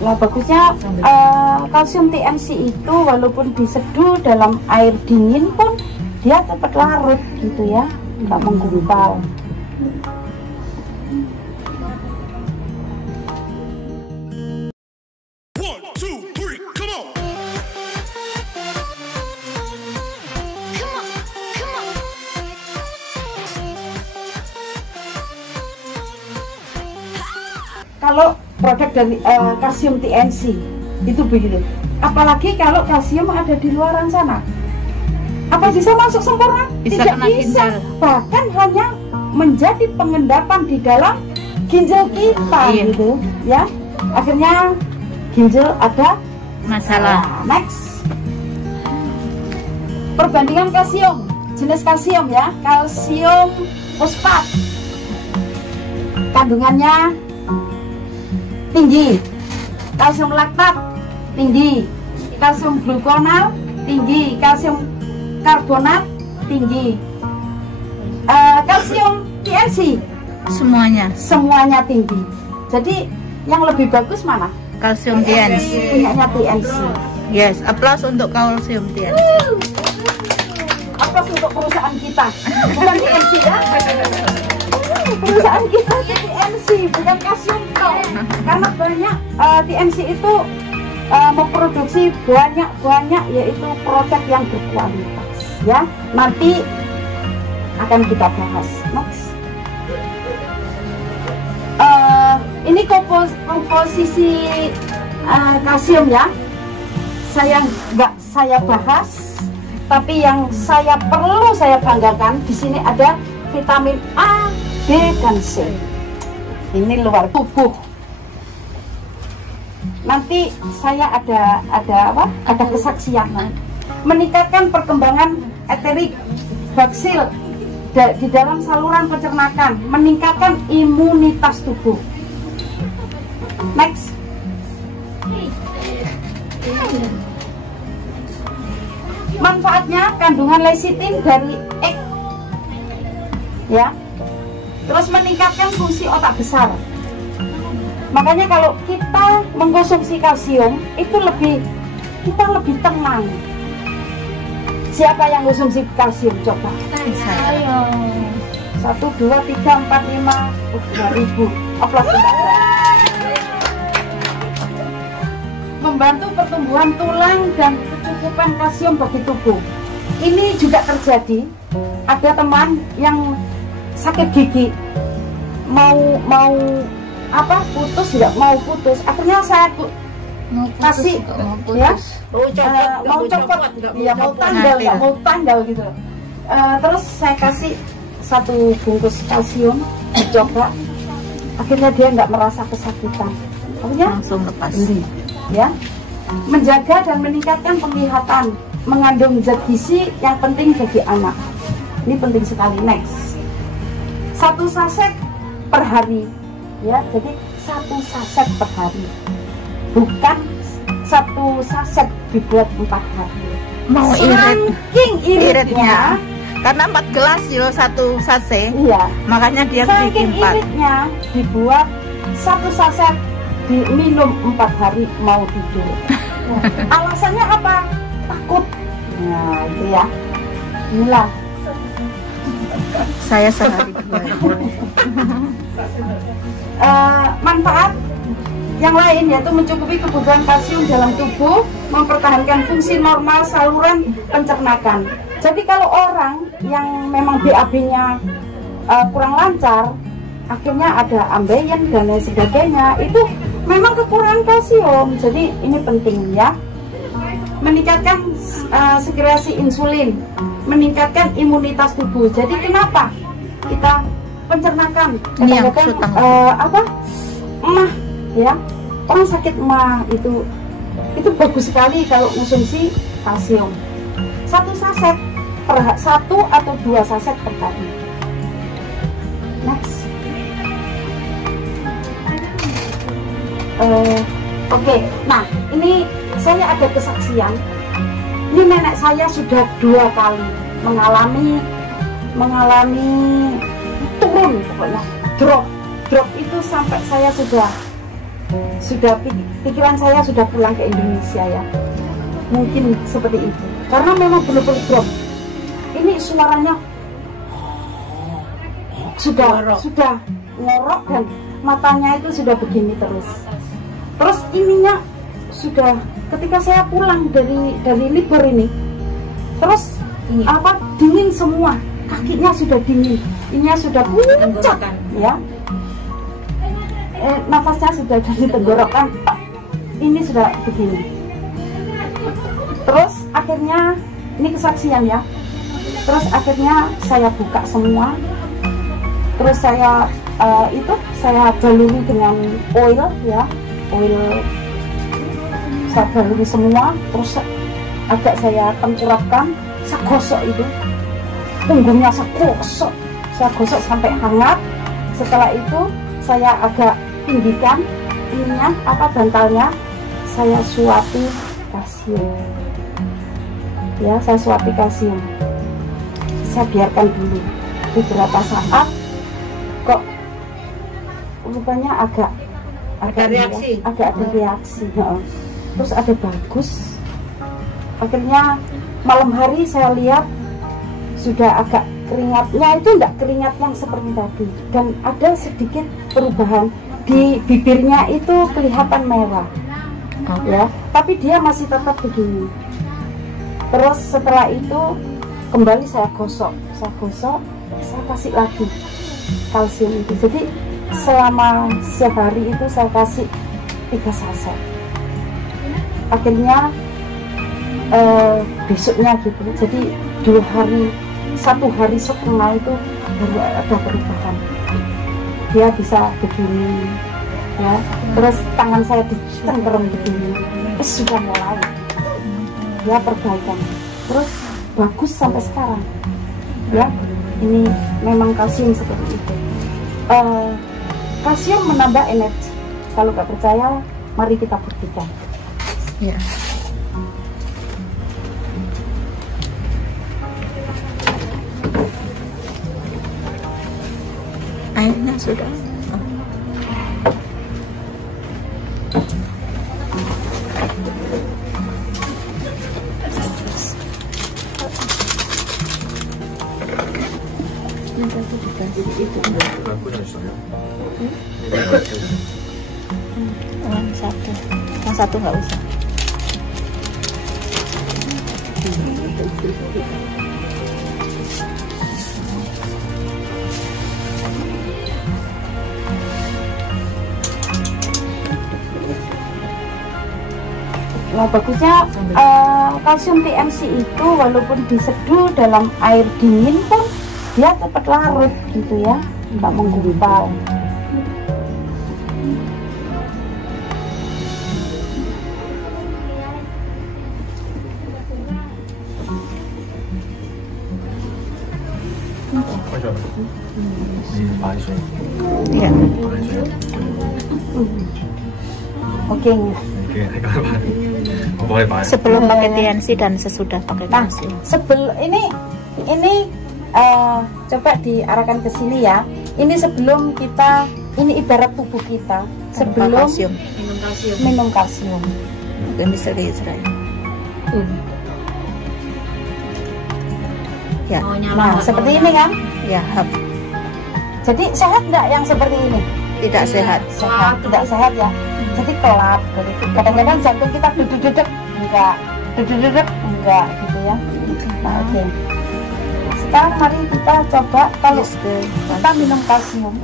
Lah bagusnya kalsium TNC itu walaupun diseduh dalam air dingin pun dia cepat larut gitu ya, nggak menggumpal. Kalau produk dari kalsium TNC itu begitu. Apalagi kalau kalsium ada di luaran sana, apa bisa masuk sempurna? Tidak bisa. Bahkan hanya menjadi pengendapan di dalam ginjal kita, gitu ya. Akhirnya ginjal ada masalah. Next, perbandingan kalsium, jenis kalsium ya, kalsium fosfat, kandungannya tinggi, kalsium laktat tinggi, kalsium glukonat tinggi, kalsium karbonat tinggi, kalsium TNC semuanya tinggi. Jadi yang lebih bagus mana? Kalsium TNC. Punyanya TNC. Yes, aplaus untuk kalsium TNC. Aplaus untuk perusahaan kita, bukan TNC ya. Perusahaan kita TNC bukan kalsium toh, karena banyak TNC itu memproduksi banyak yaitu produk yang berkualitas ya. Nanti akan kita bahas. Next, ini komposisi kalsium ya, nggak saya bahas, tapi yang perlu saya banggakan di sini ada vitamin A, D dan C. Ini luar tubuh. Nanti saya ada kesaksian meningkatkan perkembangan enterik baksil di dalam saluran pencernaan, meningkatkan imunitas tubuh. Next, manfaatnya kandungan lecithin dari egg ya, terus meningkatkan fungsi otak besar. Makanya kalau kita mengkonsumsi kalsium itu kita lebih tenang. Siapa yang konsumsi kalsium coba? Ayo. 1, 2, 3, 4, 5, 2000. Aplaus. Membantu pertumbuhan tulang dan kecukupan kalsium bagi tubuh. Ini juga terjadi. Ada teman yang sakit gigi, mau putus, nggak mau putus, akhirnya saya kasih ya, mau copot ya, mau tanggal gitu. Terus saya kasih 1 bungkus kalsium, dicoba, akhirnya dia nggak merasa kesakitan, akhirnya langsung lepas ya. Menjaga dan meningkatkan penglihatan, mengandung zat gizi yang penting bagi anak. Ini penting sekali. Next, 1 saset per hari ya, jadi 1 saset per hari, bukan 1 saset dibuat 4 hari. Mau saking iritnya, karena 4 gelas yo 1 saset, iya, makanya dia saking bikin 4. Iritnya dibuat 1 saset, diminum 4 hari mau tidur. Alasannya apa? Takut. Nah itu ya, inilah saya sehari 2. Manfaat yang lain yaitu mencukupi kebutuhan kalsium dalam tubuh, mempertahankan fungsi normal saluran pencernaan. Jadi kalau orang yang memang BAB-nya kurang lancar, akhirnya ada ambeien dan lain sebagainya, itu memang kekurangan kalsium. Jadi ini penting ya. Meningkatkan sekresi insulin, meningkatkan imunitas tubuh. Jadi kenapa kita pencernaan kadang-kadang emah ya, orang sakit emah itu bagus sekali kalau konsumsi kalsium. 1 saset per 1 atau 2 saset per hari. Next, oke. Nah ini saya ada kesaksian. Ini nenek saya sudah 2 kali mengalami turun, pokoknya drop itu sampai saya sudah sudah pikiran saya sudah pulang ke Indonesia ya, mungkin seperti itu, karena memang benar-benar drop. Ini suaranya sudah ngorok dan matanya itu sudah begini terus ininya sudah ketika saya pulang dari libur ini, terus dingin semua, kakinya sudah dingin, ininya sudah pucat ya, nafasnya sudah dari tenggorokan, ini sudah begini. Terus akhirnya ini kesaksian ya, terus akhirnya saya buka semua, terus saya saya baluri dengan oil ya, saya baluri semua, terus agak saya tengkurapkan, saya gosok itu punggungnya, saya gosok sampai hangat. Setelah itu saya agak tinggikan ininya bantalnya, saya suapi kalsium ya, saya biarkan dulu beberapa saat, kok rupanya agak ada reaksi ya. Terus ada bagus, akhirnya malam hari saya lihat sudah agak keringatnya itu enggak keringat yang seperti tadi, dan ada sedikit perubahan di bibirnya, itu kelihatan merah ya, tapi dia masih tetap begini. Terus setelah itu kembali saya gosok, saya kasih lagi kalsium itu. Jadi selama sehari itu saya kasih 3 saset. Akhirnya besoknya gitu, jadi 1 hari setengah itu baru ada perubahan, dia bisa begini ya. Terus tangan saya dicengkeram begini, sudah mulai ya perbaikan, terus bagus sampai sekarang ya. Ini memang kalsium seperti itu. Kalsium menambah energi. Kalau nggak percaya, mari kita buktikan ya. Airnya sudah. Yang satu nggak usah. Nah, bagusnya kalsium TMC itu walaupun diseduh dalam air dingin pun dia cepat larut gitu ya, nggak menggumpal. Iya. Oke. Sebelum pakai TNC dan sesudah pakai kalsium. Sebelum ini coba diarahkan ke sini ya. Ini sebelum kita, ini ibarat tubuh kita sebelum minum kalsium. Mungkin bisa diisrael. Ya. Nah, seperti ini kan? Ya. Jadi sehat nggak yang seperti ini? Tidak sehat. Tidak sehat ya. Jadi kelap. Kadang-kadang jantung kita duduk-duduk enggak, duduk-duduk enggak gitu ya. Nah, oke. Sekarang mari kita coba kalau kita minum kalsium.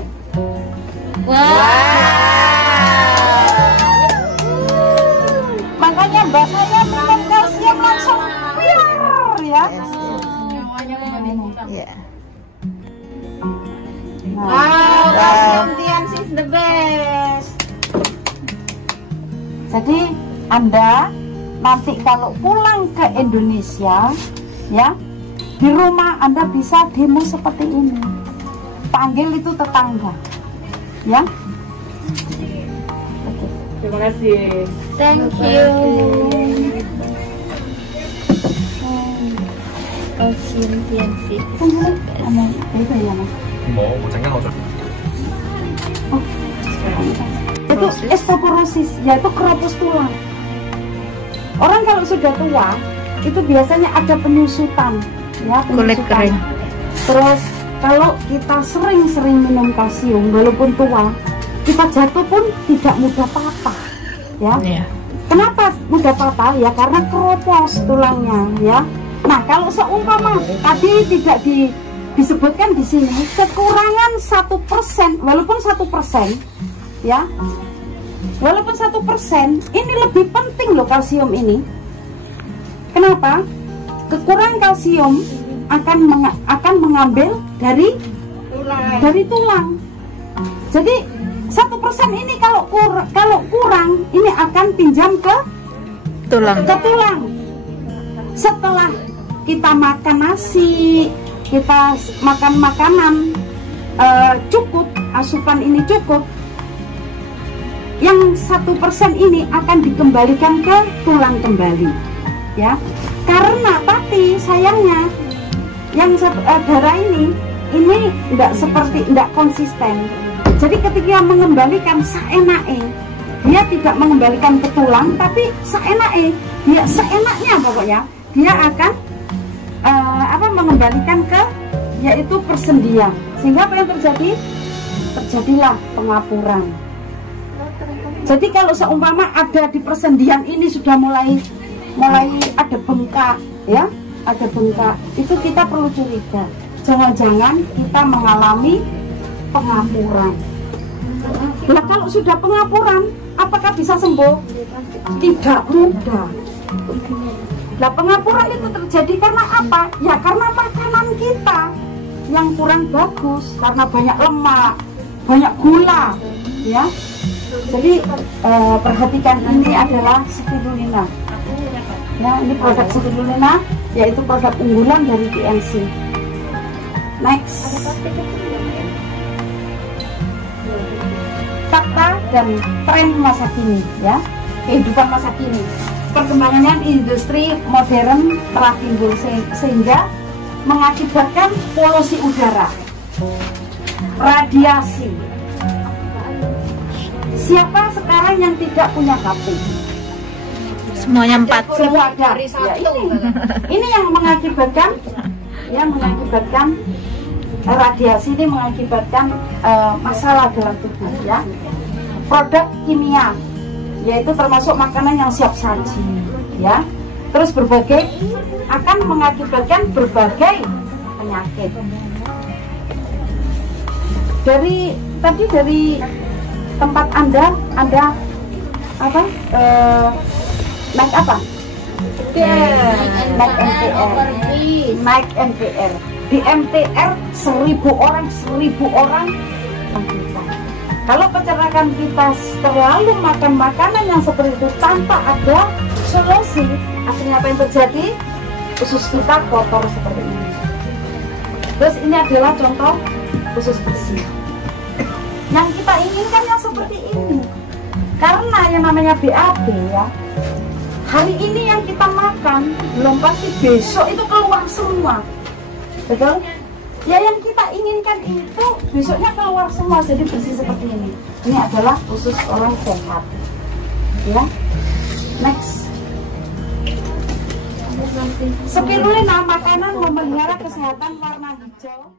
Makanya mbak saya minum kalsium langsung biar ya. Kalsium TNC is the best. Jadi Anda nanti kalau pulang ke Indonesia ya, di rumah Anda bisa demo seperti ini, panggil itu tetangga ya. Oke. Terima kasih. Thank you. Kalsium TNC. Itu ya mas. Mau, 陣間我再。Itu osteoporosis, yaitu keropos tulang. Orang kalau sudah tua itu biasanya ada penyusutan, ya, kulit kering. Terus kalau kita sering-sering minum kalsium walaupun tua, kita jatuh pun tidak mudah patah, ya. Kenapa mudah patah? Ya karena keropos tulangnya, ya. Nah, kalau seumpama tadi tidak disebutkan di sini kekurangan 1%, walaupun 1%, ya, walaupun 1%, ini lebih penting loh kalsium ini. Kenapa? Kekurangan kalsium akan mengambil dari tulang. Jadi 1% ini kalau kurang ini akan pinjam ke tulang. Setelah kita makan nasi, kita makan makanan cukup, asupan ini cukup, yang 1% ini akan dikembalikan ke tulang kembali, ya. Karena tapi sayangnya yang darah ini tidak konsisten. Jadi ketika mengembalikan seenaknya, dia tidak mengembalikan ke tulang, tapi seenaknya pokoknya dia akan mengembalikan ke yaitu persendian. Sehingga apa yang terjadi? Terjadilah pengapuran. Jadi kalau seumpama ada di persendian ini sudah mulai ada bengkak, ya, ada bengkak, itu kita perlu curiga. Jangan-jangan kita mengalami pengapuran. Nah, kalau sudah pengapuran, apakah bisa sembuh? Tidak mudah. Nah, pengapuran itu terjadi karena apa? Ya karena makanan kita yang kurang bagus, karena banyak lemak, banyak gula, ya. Jadi perhatikan, ini adalah spirulina. Ya, ini produk spirulina, yaitu produk unggulan dari PNC. Next. Fakta dan tren masa kini, ya, kehidupan masa kini. Perkembangannya industri modern telah timbul sehingga mengakibatkan polusi udara, radiasi. Siapa sekarang yang tidak punya HP? Semuanya 4. Semua ada. Ya, ini yang mengakibatkan, radiasi ini mengakibatkan masalah dalam tubuh, ya. Produk kimia, yaitu termasuk makanan yang siap saji, ya. Terus akan mengakibatkan berbagai penyakit. Dari tempat Anda apa? Naik apa? Naik MTR. Di MTR 1000 orang. Kalau pencernaan kita terlalu makan makanan yang seperti itu tanpa ada solusi, akhirnya apa yang terjadi? Usus kita kotor seperti ini. Terus ini adalah contoh usus bersih. Yang kita inginkan yang seperti ini. Karena yang namanya BAB, ya, hari ini yang kita makan belum pasti besok itu keluar semua, betul? Ya, yang kita inginkan itu besoknya keluar semua jadi bersih seperti ini. Ini adalah usus orang sehat, ya. Next. Spirulina, makanan memelihara kesehatan warna hijau.